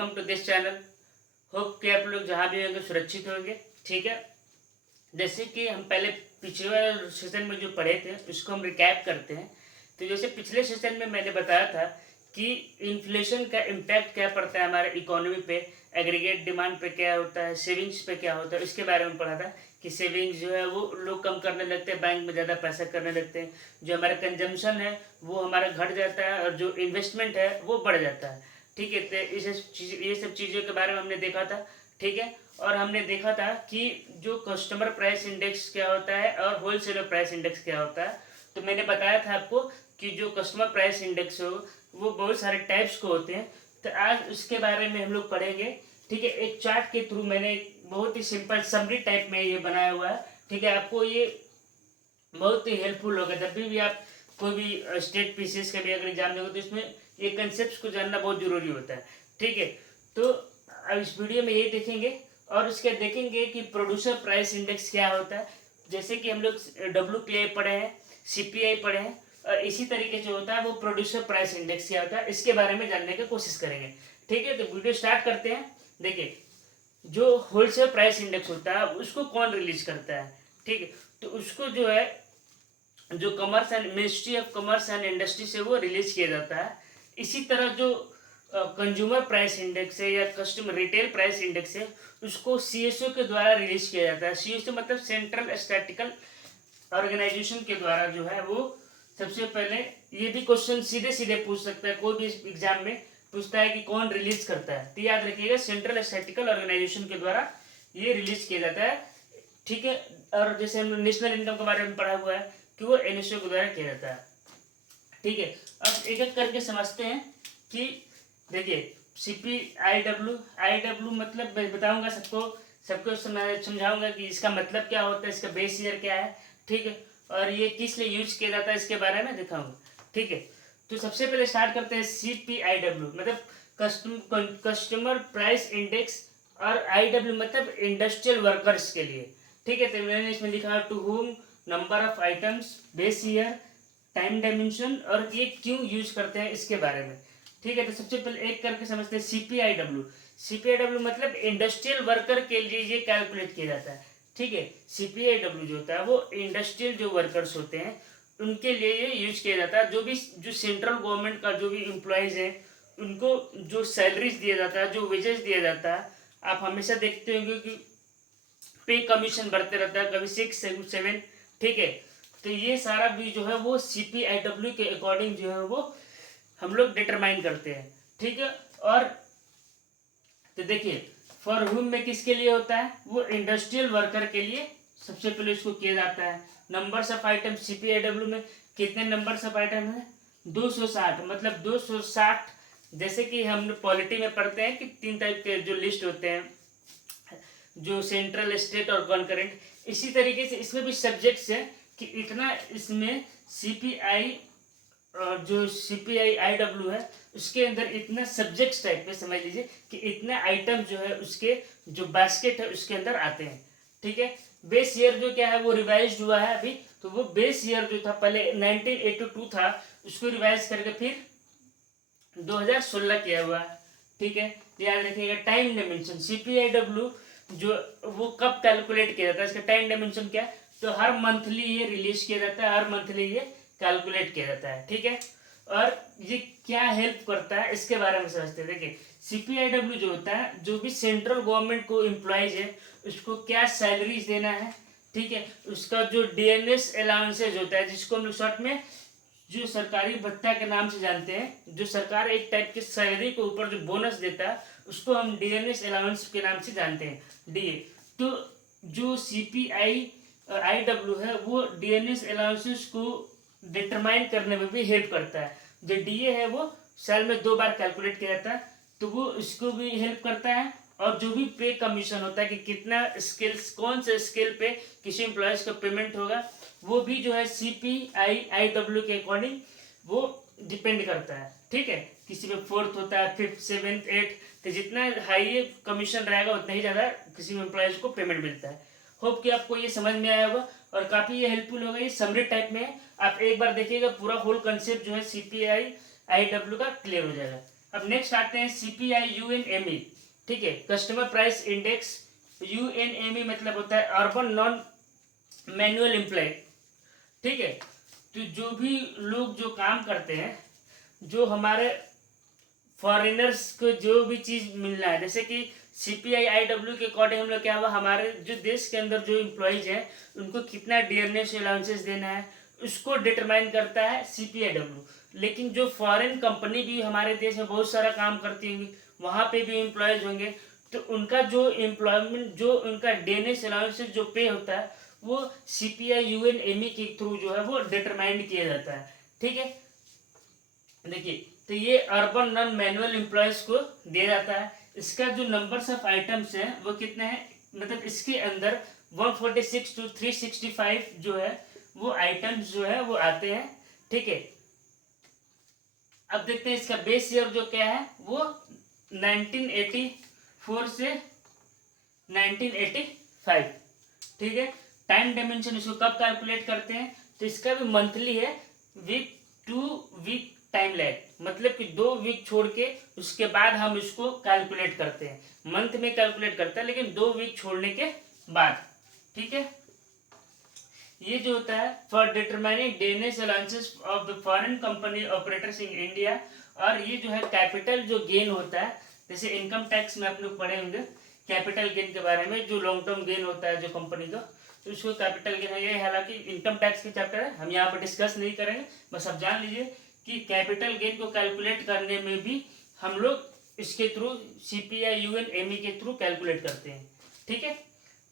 Welcome to this channel. Hope कि आप लोग जहाँ भी होंगे सुरक्षित होंगे। ठीक है, जैसे कि हम पहले पिछले वाले सेशन में जो पढ़े थे उसको हम रिकैप करते हैं। तो जैसे पिछले सेशन में मैंने बताया था कि इन्फ्लेशन का इम्पैक्ट क्या पड़ता है हमारे इकोनॉमी पे, एग्रीगेट डिमांड पे क्या होता है, सेविंग्स पे क्या होता है, इसके बारे में पढ़ा था कि सेविंग्स जो है वो लोग कम करने लगते हैं, बैंक में ज़्यादा पैसा करने लगते हैं, जो हमारा कंजम्पशन है वो हमारा घट जाता है और जो इन्वेस्टमेंट है वो बढ़ जाता है। ठीक है, तो ये सब चीज़ों के बारे में हमने देखा था। ठीक है, और हमने देखा था कि जो कस्टमर प्राइस इंडेक्स क्या होता है और होलसेलर प्राइस इंडेक्स क्या होता है। तो मैंने बताया था आपको कि जो कस्टमर प्राइस इंडेक्स हो वो बहुत सारे टाइप्स को होते हैं। तो आज उसके बारे में हम लोग पढ़ेंगे। ठीक है, एक चार्ट के थ्रू मैंने बहुत ही सिंपल समरी टाइप में ये बनाया हुआ है। ठीक है, आपको ये बहुत ही हेल्पफुल होगा जब भी आप कोई भी स्टेट पीसीएस का भी अगर एग्जाम दोगे तो इसमें ये कंसेप्ट को जानना बहुत जरूरी होता है। ठीक है, तो अब इस वीडियो में ये देखेंगे और उसके देखेंगे कि प्रोड्यूसर प्राइस इंडेक्स क्या होता है। जैसे कि हम लोग WPI पढ़े हैं, CPI पढ़े हैं, और इसी तरीके से होता है वो प्रोड्यूसर प्राइस इंडेक्स क्या होता है, इसके बारे में जानने की कोशिश करेंगे। ठीक है, तो वीडियो स्टार्ट करते हैं। देखिए, जो होलसेल प्राइस इंडेक्स होता है उसको कौन रिलीज करता है। ठीक है, तो उसको जो है जो commerce and ministry of commerce and industry से वो रिलीज किया जाता है। इसी तरह जो कंज्यूमर प्राइस इंडेक्स है या कस्टमर रिटेल प्राइस इंडेक्स है उसको CSO के द्वारा रिलीज किया जाता है। CSO मतलब सेंट्रल स्टैटिस्टिकल ऑर्गेनाइजेशन के द्वारा जो है वो सबसे पहले, ये भी क्वेश्चन सीधे सीधे पूछ सकता है, कोई भी एग्जाम में पूछता है कि कौन रिलीज करता है, तो याद रखिएगा सेंट्रल स्टैटिस्टिकल ऑर्गेनाइजेशन के द्वारा ये रिलीज किया जाता है। ठीक है, और जैसे हम नेशनल इनकम के बारे में पढ़ा हुआ है कि वो NSO के द्वारा किया जाता है। ठीक है, अब एक एक करके समझते हैं कि देखिए CPIW मतलब मैं बताऊंगा सबको समझाऊंगा कि इसका मतलब क्या होता है, इसका बेस ईयर क्या है। ठीक है, और ये किस लिए यूज किया जाता है इसके बारे में दिखाऊंगा। ठीक है, तो सबसे पहले स्टार्ट करते हैं CPIW मतलब कस्टमर प्राइस इंडेक्स, और IW मतलब इंडस्ट्रियल वर्कर्स के लिए। ठीक है, तो मैंने इसमें लिखा to whom, number of items, base year, time dimension, और ये क्यों यूज करते हैं इसके बारे में। ठीक है, तो सबसे पहले एक करके समझते हैं CPIW मतलब इंडस्ट्रियल वर्कर के लिए ये कैलकुलेट किया जाता है। ठीक है, CPIW जो होता है वो इंडस्ट्रियल जो वर्कर्स होते हैं उनके लिए ये यूज किया जाता है। जो सेंट्रल गवर्नमेंट का जो भी एम्प्लॉयज़ है उनको जो सैलरीज दिया जाता है, जो वेजेस दिया जाता है, आप हमेशा देखते होंगे कि पे कमीशन बढ़ते रहता है, कभी 6 7। ठीक है, तो ये सारा भी जो है वो CPIW के अकॉर्डिंग जो है वो हम लोग डिटरमाइन करते हैं। ठीक है, और तो देखिए फॉर हुम में किसके लिए होता है, वो इंडस्ट्रियल वर्कर के लिए सबसे पहले इसको किया जाता है। नंबर्स ऑफ आइटम CPIW में कितने नंबर्स ऑफ आइटम है, 260, मतलब 260। जैसे कि हम पॉलिटी में पढ़ते हैं कि 3 टाइप के जो लिस्ट होते हैं, जो सेंट्रल, स्टेट और कॉन्करेंट, इसी तरीके से इसमें भी सब्जेक्ट्स है कि इतना इसमें CPI और जो CPIW है उसके अंदर इतना सब्जेक्ट्स टाइप में समझ लीजिए कि इतना आइटम जो है उसके जो बास्केट है उसके अंदर आते हैं। ठीक है, बेस ईयर जो क्या है वो रिवाइज हुआ है अभी, तो वो बेस ईयर जो था पहले 1982 था, उसको रिवाइज करके फिर 2016 किया हुआ है। ठीक है, याद रखिएगा। टाइम डायमेंशन CPIW जो वो कब कैलकुलेट किया जाता है, इसका टाइम डायमेंशन क्या है, तो हर मंथली ये रिलीज किया जाता है, हर मंथली ये कैलकुलेट किया जाता है। ठीक है, और ये क्या हेल्प करता है इसके बारे में समझते हैं। देखिए CPIW जो होता है, जो भी सेंट्रल गवर्नमेंट को एम्प्लॉयज है उसको क्या सैलरीज देना है। ठीक है, उसका जो DNS अलाउंसेज होता है, जिसको हम लोग शॉर्ट में जो सरकारी भत्ता के नाम से जानते हैं, जो सरकार एक टाइप के सैलरी के ऊपर जो बोनस देता है उसको हम DNS अलाउंस के नाम से जानते हैं, DA। तो जो CPIW है वो DNS अलाउंसेस को डिटरमाइन करने में भी हेल्प करता है। जो DA है वो साल में 2 बार कैलकुलेट किया जाता है, तो वो इसको भी हेल्प करता है। और जो भी पे कमीशन होता है कि कितना स्किल्स, कौन से स्किल पे किसी एम्प्लॉयज का पेमेंट होगा, वो भी जो है CPIW के अकॉर्डिंग वो डिपेंड करता है। ठीक है, किसी में 4th होता है, 5th 7th 8th, तो जितना हाई कमीशन रहेगा उतना ही ज़्यादा किसी भी एम्प्लॉयज को पेमेंट मिलता है। होप कि आपको ये समझ में आया होगा और काफ़ी ये हेल्पफुल होगा। ये समरी टाइप में है, आप एक बार देखिएगा पूरा होल कंसेप्ट जो है CPIIW का क्लियर हो जाएगा। अब नेक्स्ट आते हैं CPI UNME, ठीक है, कस्टमर प्राइस इंडेक्स। UNME मतलब होता है अर्बन नॉन मैनुअल एम्प्लॉय, ठीक है। तो जो भी लोग जो काम करते हैं, जो हमारे फॉरेनर्स को जो भी चीज़ मिलना है, जैसे कि CPI IW के अकॉर्डिंग हम लोग क्या हुआ, हमारे जो देश के अंदर जो इम्प्लॉयज हैं उनको कितना डियरनेस अलाउंसेस देना है उसको डिटरमाइन करता है CPIW। लेकिन जो फॉरेन कंपनी भी हमारे देश में बहुत सारा काम करती होंगी, वहाँ पे भी एम्प्लॉयज होंगे, तो उनका जो एम्प्लॉयमेंट, जो उनका डियरनेस अलाउंसेस जो पे होता है वो CPI UNME के थ्रू जो है वो डिटरमाइंड किया जाता है, ठीक है। देखिए, तो ये अर्बन नॉन मैनुअल एम्प्लॉयज को दिया जाता है। इसका जो नंबर्स ऑफ आइटम्स हैं वो कितने हैं, मतलब इसके अंदर 146 to 365 जो है वो आइटम्स जो है वो आते हैं, ठीक है। अब देखते हैं इसका बेस ईयर जो क्या है वो 1984 से 1985, ठीक है। टाइम डायमेंशन इसको कब कैलकुलेट करते हैं, तो इसका भी मंथली है विथ 2 वीक टाइम लैग, मतलब कि 2 वीक छोड़ के उसके बाद हम इसको कैलकुलेट करते हैं। मंथ में कैलकुलेट करते हैं लेकिन 2 वीक छोड़ने के बाद, ठीक है। ये जो होता है for determining Denness allowances of the foreign company operators in India, और ये जो है कैपिटल जो गेन होता है, जैसे इनकम टैक्स में आप लोग पढ़े होंगे कैपिटल गेन के बारे में, जो लॉन्ग टर्म गेन होता है जो कंपनी का, तो उसको कैपिटल गेन है। ये हालांकि इनकम टैक्स के चैप्टर है, हम यहाँ पर डिस्कस नहीं करेंगे, बस आप जान लीजिए कि कैपिटल गेन को कैलकुलेट करने में भी हम लोग इसके थ्रू CPI UNME के थ्रू कैलकुलेट करते हैं, ठीक है।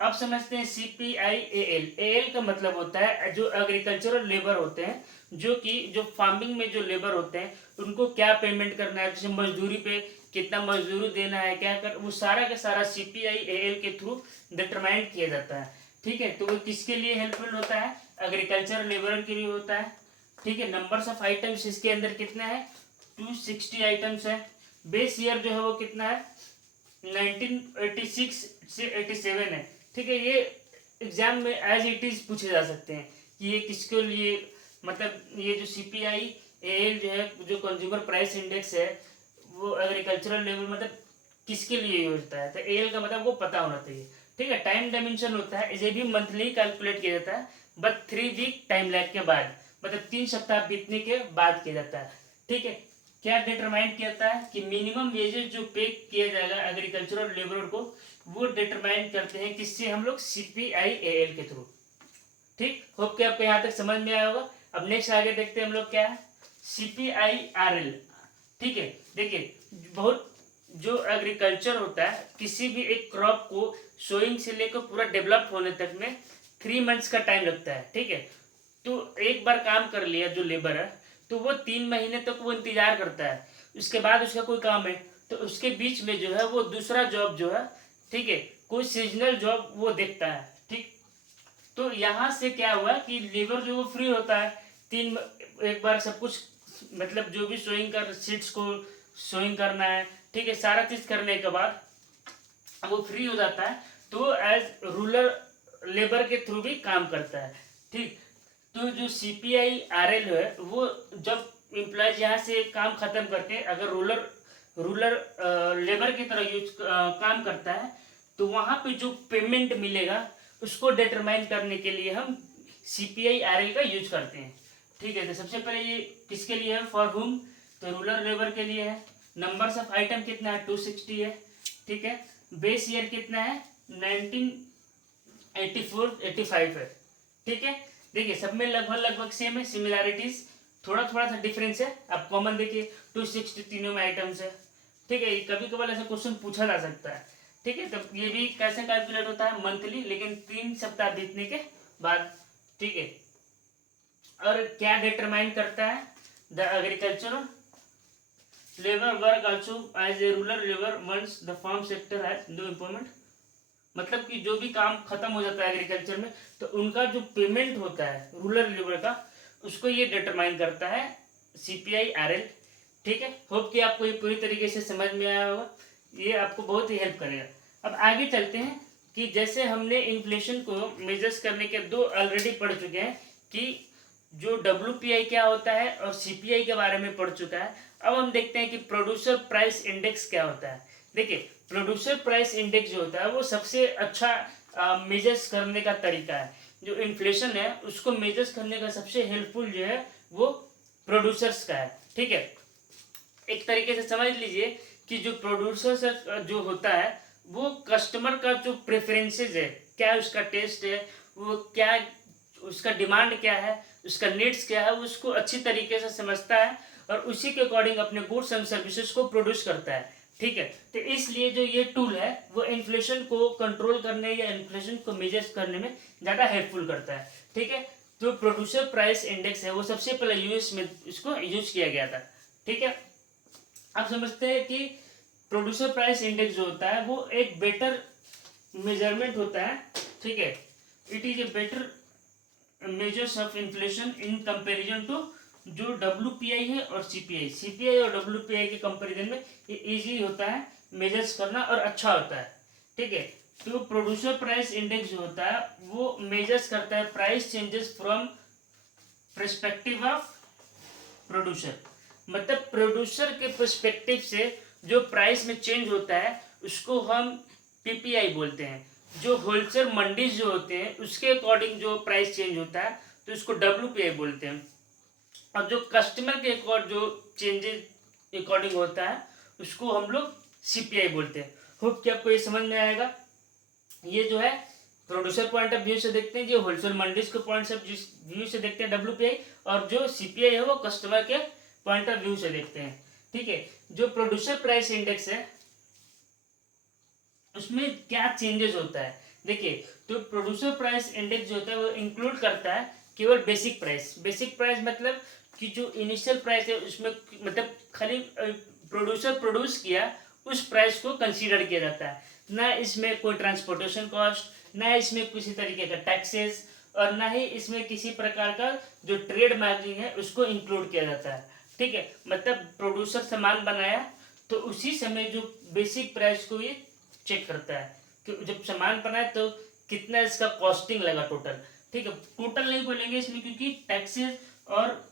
अब समझते हैं CPI AL। AL का मतलब होता है जो एग्रीकल्चरल लेबर होते हैं, जो कि जो फार्मिंग में जो लेबर होते हैं उनको क्या पेमेंट करना है, जैसे मजदूरी पे कितना मजदूरी देना है, क्या कर, वो सारा का सारा CPI AL के थ्रू डिटरमाइन किया जाता है, ठीक है। तो वो किसके लिए हेल्पफुल होता है, एग्रीकल्चर लेबर के लिए होता है, ठीक है। नंबर्स ऑफ आइटम्स इसके अंदर कितना है, 260 आइटम्स है। बेस ईयर जो है वो कितना है, 1986 से 87 है, ठीक है। ये एग्जाम में एज इट इज पूछे जा सकते हैं कि ये किसके लिए, मतलब ये जो CPI AL जो है, जो कंज्यूमर प्राइस इंडेक्स है, वो एग्रीकल्चरल लेवल मतलब किसके लिए यूज होता है, तो AL का मतलब वो पता होना चाहिए, ठीक है। टाइम डायमेंशन होता है, इसे भी मंथली कैलकुलेट किया जाता है, बट 3 वीक टाइम लैग के बाद, मतलब 3 सप्ताह बीतने के बाद किया जाता है, ठीक है। क्या डिटरमाइन किया जाता है कि मिनिमम वेजेस जो पे किया जाएगा एग्रीकल्चरल लेबर को, वो डिटरमाइन करते हैं किससे, हम लोग CPI AL के थ्रू, ठीक। होप कि आपको यहाँ तक समझ में आया होगा। अब नेक्स्ट आगे देखते हैं हम लोग क्या है, CPI RL, ठीक है। देखिए, बहुत जो एग्रीकल्चर होता है, किसी भी एक क्रॉप को सोइंग से लेकर पूरा डेवलप होने तक में 3 मंथ्स का टाइम लगता है, ठीक है। तो एक बार काम कर लिया जो लेबर है, तो वो 3 महीने तक वो इंतजार करता है, उसके बाद उसका कोई काम है तो उसके बीच में जो है वो दूसरा जॉब जो है, ठीक है, कोई सीजनल जॉब वो देखता है, ठीक। तो यहाँ से क्या हुआ कि लेबर जो वो फ्री होता है, एक बार सब कुछ, मतलब जो भी सोइंग कर सीड्स को सोइंग करना है, ठीक है, सारा चीज करने के बाद वो फ्री हो जाता है, तो एज रूरल लेबर के थ्रू भी काम करता है, ठीक। तो जो CPI RL है वो जब एम्प्लॉयज यहाँ से काम खत्म करके अगर रूरल लेबर की तरह काम करता है, तो वहाँ पे जो पेमेंट मिलेगा उसको डिटरमाइन करने के लिए हम CPI RL का यूज करते हैं, ठीक है। तो सबसे पहले ये किसके लिए है, फॉर हुम, तो रूरल लेबर के लिए है। नंबर्स ऑफ आइटम कितना है, 260 है, ठीक है। बेस ईयर कितना है, 1984-85 है, ठीक है। देखिए सब में लगभग सेम है, सिमिलैरिटीज थोड़ा थोड़ा सा डिफरेंस है। अब कॉमन देखिए 260 तीनों में आइटम्स है, ठीक है। कभी कभार ऐसा क्वेश्चन पूछा जा सकता है, ठीक है। तो ये भी कैसे कैलकुलेट होता है, मंथली, लेकिन 3 सप्ताह बीतने के बाद, ठीक है। और क्या डिटरमाइन करता है, the agriculture labour work also as a rural labour once the farm sector has no employment, मतलब कि जो भी काम खत्म हो जाता है एग्रीकल्चर में तो उनका जो पेमेंट होता है रूरल लेबर का, उसको ये डिटरमाइन करता है CPI RL, ठीक है। होप कि आपको ये पूरी तरीके से समझ में आया होगा, ये आपको बहुत ही हेल्प करेगा। अब आगे चलते हैं कि जैसे हमने इन्फ्लेशन को मेजर्स करने के 2 ऑलरेडी पढ़ चुके हैं कि जो WPI क्या होता है और CPI के बारे में पढ़ चुका है। अब हम देखते हैं कि प्रोड्यूसर प्राइस इंडेक्स क्या होता है। देखिए, प्रोड्यूसर प्राइस इंडेक्स जो होता है वो सबसे अच्छा मेजर्स करने का तरीका है। जो इन्फ्लेशन है उसको मेजर्स करने का सबसे हेल्पफुल जो है वो प्रोड्यूसर्स का है। ठीक है, एक तरीके से समझ लीजिए कि जो प्रोड्यूसर जो होता है वो कस्टमर का जो प्रेफरेंसेस है, क्या उसका टेस्ट है, वो क्या उसका डिमांड क्या है, उसका नीड्स क्या है, वो उसको अच्छी तरीके से समझता है और उसी के अकॉर्डिंग अपने गुड्स एंड सर्विसेज को प्रोड्यूस करता है। ठीक है, तो इसलिए जो ये टूल है वो इन्फ्लेशन को कंट्रोल करने या इन्फ्लेशन को मेजर करने में ज़्यादा हेल्पफुल करता है। ठीक है, जो प्रोड्यूसर प्राइस इंडेक्स है वो सबसे पहले यूएस में इसको यूज किया गया था। ठीक है, आप समझते हैं कि प्रोड्यूसर प्राइस इंडेक्स जो होता है वो एक बेटर मेजरमेंट होता है। ठीक है, it is a better measures of inflation in comparison to जो WPI है और CPI और WPI के कंपैरिजन में ये इजी होता है मेजर्स करना और अच्छा होता है। ठीक है, तो प्रोड्यूसर प्राइस इंडेक्स जो होता है वो मेजर्स करता है price changes from perspective of producer. मतलब प्रोड्यूसर के पर्सपेक्टिव से जो प्राइस में चेंज होता है उसको हम PPI बोलते हैं। जो होलसेल मंडीज जो होते हैं उसके अकॉर्डिंग जो प्राइस चेंज होता है तो उसको WPI बोलते हैं। और जो कस्टमर के जो चेंजेस अकॉर्डिंग होता है उसको हम लोग CPI बोलते हैं। होप कि आपको ये समझ में आएगा। ये जो है प्रोड्यूसर पॉइंट ऑफ व्यू से देखते हैं, जो होलसेल मंडीज के पॉइंट ऑफ व्यू से देखते हैं WPI, और जो CPI है वो कस्टमर के पॉइंट ऑफ व्यू से देखते हैं। ठीक है, जो प्रोड्यूसर प्राइस इंडेक्स है उसमें क्या चेंजेस होता है। देखिए, तो प्रोड्यूसर प्राइस इंडेक्स जो होता है वो इंक्लूड करता है केवल बेसिक प्राइस। बेसिक प्राइस मतलब कि जो इनिशियल प्राइस है उसमें मतलब खाली प्रोड्यूसर प्रोड्यूस किया उस प्राइस को कंसीडर किया जाता है। ना इसमें कोई ट्रांसपोर्टेशन कॉस्ट, ना इसमें किसी तरीके का टैक्सेस, और ना ही इसमें किसी प्रकार का जो ट्रेड मार्जिन है उसको इंक्लूड किया जाता है। ठीक है, मतलब प्रोड्यूसर सामान बनाया तो उसी समय जो बेसिक प्राइस को ये चेक करता है कि जब सामान बनाए तो कितना इसका कॉस्टिंग लगा टोटल। ठीक है, टोटल नहीं बोलेंगे इसमें क्योंकि टैक्सेस और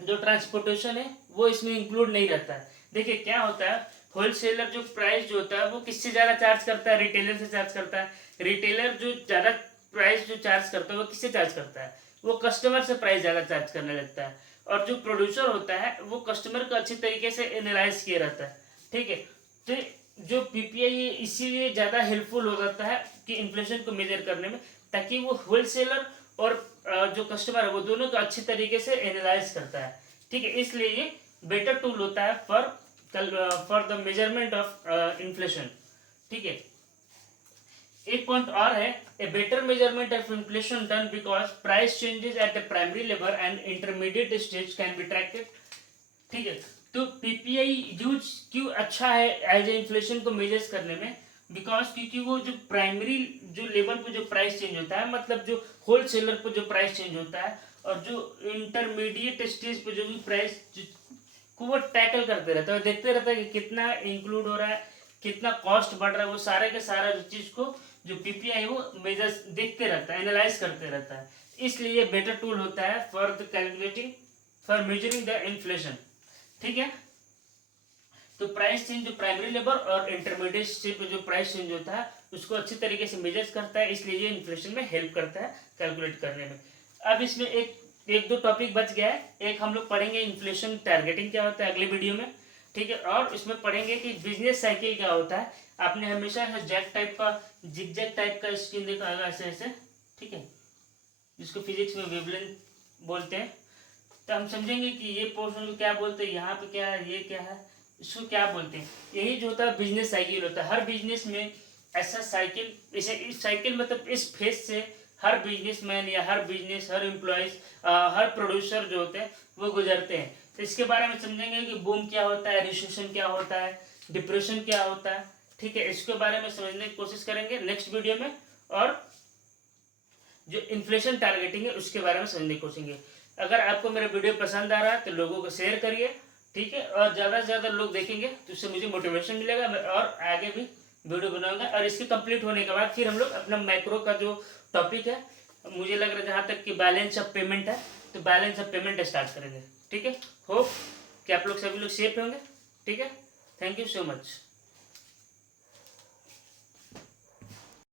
जो ट्रांसपोर्टेशन है वो इसमें इंक्लूड नहीं रहता है। देखिए क्या होता है, होलसेलर जो प्राइस जो होता है वो किससे ज़्यादा चार्ज करता है, रिटेलर से चार्ज करता है। रिटेलर जो ज़्यादा प्राइस जो चार्ज करता है वो किससे चार्ज करता है, वो कस्टमर से प्राइस ज़्यादा चार्ज करने लगता है। और जो प्रोड्यूसर होता है वो कस्टमर को अच्छी तरीके से एनालाइज किया रहता है। ठीक है, तो जो PPI है इसीलिए ज़्यादा हेल्पफुल हो जाता है कि इन्फ्लेशन को मेजर करने में, ताकि वो होलसेलर और जो कस्टमर है वो दोनों को अच्छी तरीके से एनालाइज करता है। ठीक है, इसलिए ये बेटर टूल होता है for the measurement of inflation. ठीक है, एक पॉइंट और है, a better measurement of inflation done because price changes at the primary level and intermediate stage can be tracked. ठीक है, तो PPI यूज क्यों अच्छा है एज ए इन्फ्लेशन को मेजर्स करने में, बिकॉज क्योंकि वो जो प्राइमरी जो लेवल पे जो प्राइस चेंज होता है, मतलब जो होलसेलर पे जो प्राइस चेंज होता है और जो इंटरमीडिएट स्टेज पे जो भी प्राइस को वो टैकल करते रहता है, देखते रहता है कि कितना इंक्लूड हो रहा है, कितना कॉस्ट बढ़ रहा है, वो सारे के सारा जो चीज़ को जो PPI है वो मेजर्स देखते रहता है, एनालाइज करते रहता है। इसलिए बेटर टूल होता है for the calculating for measuring the inflation. ठीक है, तो प्राइस चेंज जो प्राइमरी लेवल और इंटरमीडिएट स्टेज पे जो प्राइस चेंज होता है उसको अच्छी तरीके से मेजर्स करता है, इसलिए ये इन्फ्लेशन में हेल्प करता है कैलकुलेट करने में। अब इसमें एक दो टॉपिक बच गया है। एक हम लोग पढ़ेंगे इन्फ्लेशन टारगेटिंग क्या होता है अगले वीडियो में। ठीक है, और इसमें पढ़ेंगे कि बिजनेस साइकिल क्या होता है। आपने हमेशा जैक टाइप का जिगजैग टाइप का स्क्रीन देखा होगा ऐसे ऐसे। ठीक है, जिसको फिजिक्स में वेवलेंथ बोलते हैं। तो हम समझेंगे कि ये पोर्शन को क्या बोलते हैं, यहाँ पे क्या है, ये क्या है, इसको क्या बोलते हैं। यही जो होता है बिजनेस साइकिल होता है। हर बिजनेस में ऐसा साइकिल, इसे इस साइकिल मतलब इस फेज से हर बिजनेसमैन या हर बिजनेस, हर एम्प्लॉयज, हर प्रोड्यूसर जो होते हैं वो गुजरते हैं। तो इसके बारे में समझेंगे कि बूम क्या होता है, रिसेशन क्या होता है, डिप्रेशन क्या होता है। ठीक है, इसके बारे में समझने की कोशिश करेंगे नेक्स्ट वीडियो में। और जो इन्फ्लेशन टारगेटिंग है उसके बारे में समझने की कोशिश करेंगे। अगर आपको मेरा वीडियो पसंद आ रहा है तो लोगों को शेयर करिए। ठीक है, और ज़्यादा से ज़्यादा लोग देखेंगे तो उससे मुझे मोटिवेशन मिलेगा, मैं और आगे भी वीडियो बनाऊंगा। और इसके कंप्लीट होने के बाद फिर हम लोग अपना मैक्रो का जो टॉपिक है मुझे लग रहा है जहाँ तक कि बैलेंस ऑफ पेमेंट है, तो बैलेंस ऑफ पेमेंट स्टार्ट करेंगे। ठीक है, होप कि आप लोग सभी लोग सेफ होंगे। ठीक है, थैंक यू सो मच।